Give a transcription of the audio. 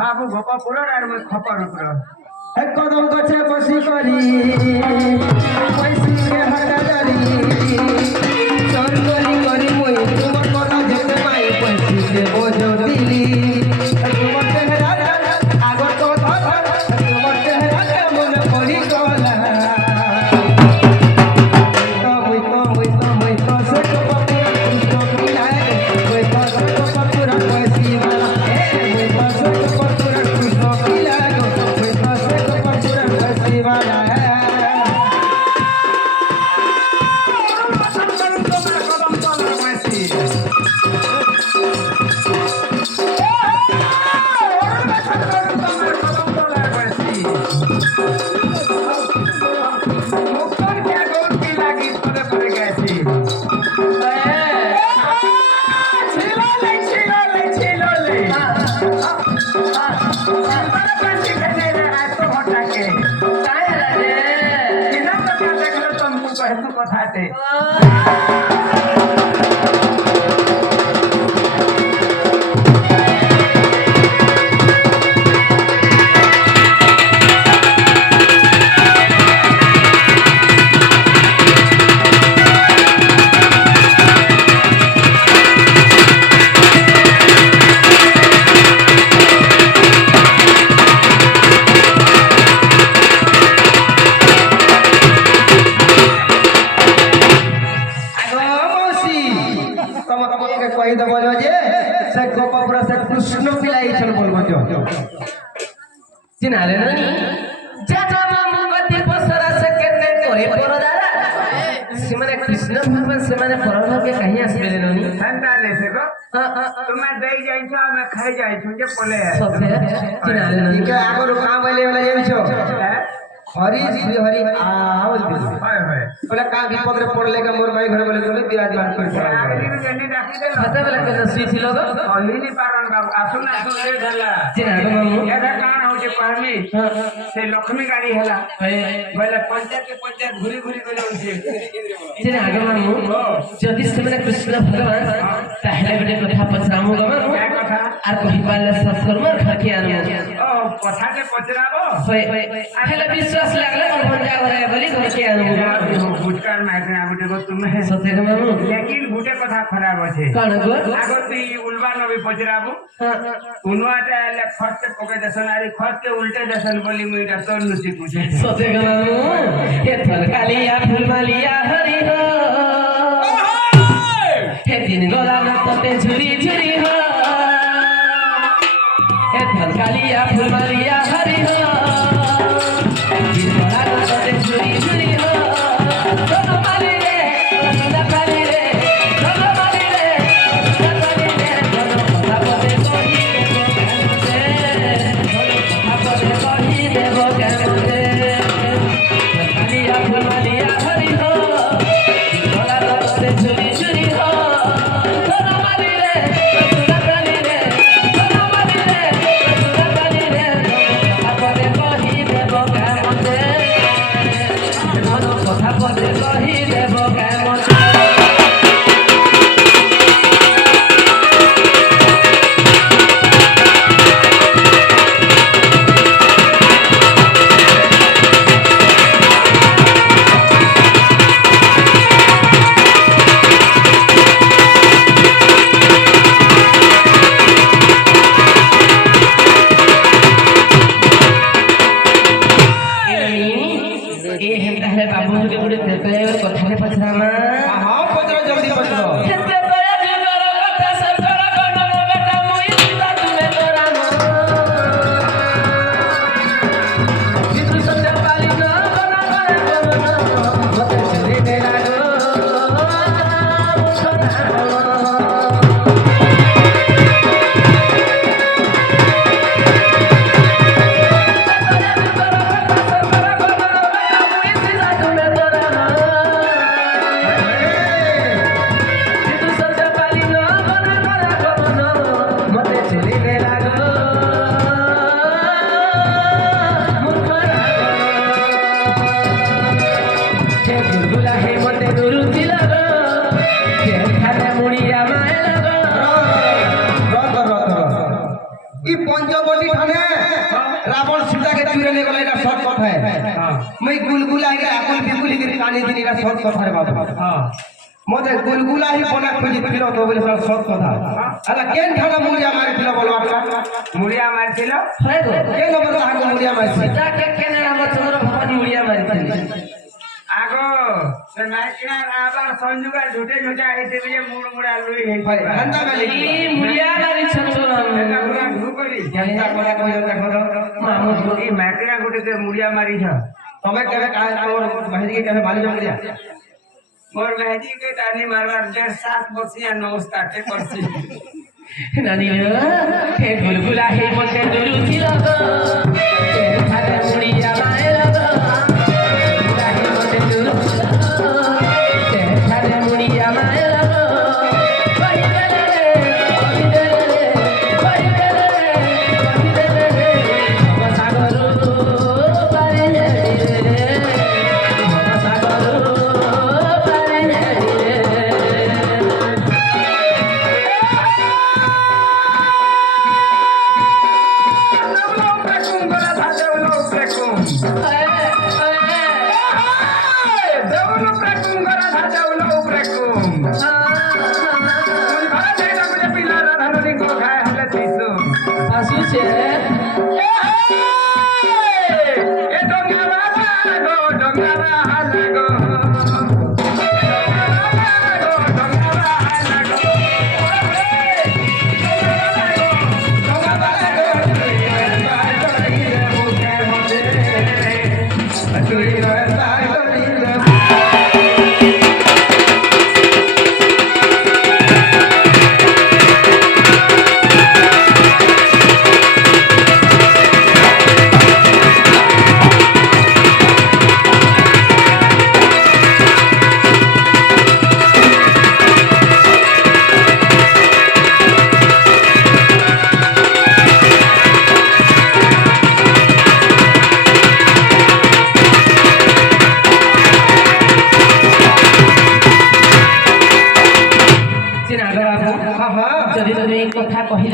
বাবু গোপাপুর আর মই খপর উপর এক কদম গছে বসি করি পয়সিকে হাটাদারি চন্দরি করি মই তোমার কথা যেতে পাই পয়সিকে বোঝো দিলি তোমার চেহারা আগর কথা তোমার চেহারা মনে পড়ি গলা কথাতে कृष्ण पिलाई बोलबो चिनाले नानी जाटा मामू गति पसरा से केने करे परदारा सिमने कृष्ण भगवान सिमने परदारा के कहीं आसबे नानी संताले से को तुम्हें दे जाई छ मैं खाई जाई छु जे पले सबे चिनाले नानी के आगो काम वाले वाला जाई छो हरि श्री हरि आवल दिस होय होय बोले का विपद रे पड़ले के मोर भाई घर बोले चले विराजमान कर आगली में जन्नी राखी दे पता वाला के सुई थिलो गो ओलिनी पारन बाबू आसुन आसुन ले धला चिनाले मामू एदा कान हो जे कहनी से लक्ष्मी गाड़ी हला बोले पंचायत घुरी घुरी गले उठे चिनाले मामू जदि सिमने कृष्ण भगवान ताहले बेटे कथा पचरामु गो क्या कथा आर कहि पाले सत्कर्म खाके आनमु ओ कथा के पचराबो होय हेले विश्वास लागले मन भंजा घरे बोली खाके आनमु भूतकाल माइक आगुटे को तुम्हें सत्य के मामू लेकिन भूटे कथा खराब আছে कान गो आगती उलवा नबी पचराबो उनवाटा ले खट के पके दसनारी खट के उल्टे दसन बोली मुइटा तोर नुसी पूछे सत्य के मामू हे थल कालिया फुलमालिया हरि हो हे दिन गोला नते झुरी झुरी हो हे थल कालिया फुलमालिया हरि हो दिन गोला नते झुरी झुरी हो दोनो माली रे दोनो काली रे दोनो माली रे दोनो काली रे दोनो কথা বলে কহি দেব কেমনে কালিয়া ফুলমালিয়া হরি হো গলা নতে ঝুরি ঝুরি হো दोनो माली रे दोनो काली রে दोनो माली রে दोनो কালি রে কথা বলে কহি দেব কেমনে ई पंचवटी ठाने रावण सीता के चुरे ले गला सत कथा है हां मैं गुलगुला के आकुल बिकुल के कानी दिन का सत कथा रे बाबा हां मते गुलगुला ही बना खोजी फिरो तो बोले सत कथा अला केन ठाना मुरिया मार फिरो बोलवा मुड़िया मारছিল है गो के नंबर ताको मुरिया मार जा के ने हम चंद्र भगवान मुड़िया मारिथिले আগো সে মাইকিনা আবার সঞ্জুগা ঝুটে ঝুটে আইতে যে মুড় মুড়া লই হেই ठंडा में ई मुड़िया मारी छंदो এটা পুরা ঢুকরি ठंडा कोला कोई देखो मामू এই মাইকিনা গুটে কে মুড়িয়া মারিছ तमे केबे काहे तोर बहरी के केबे माली जम लिया मोर बहजी के टानी मारवार 1.5 बसिया 9 स्टार्ट करसी नानी हे गुलगुला हे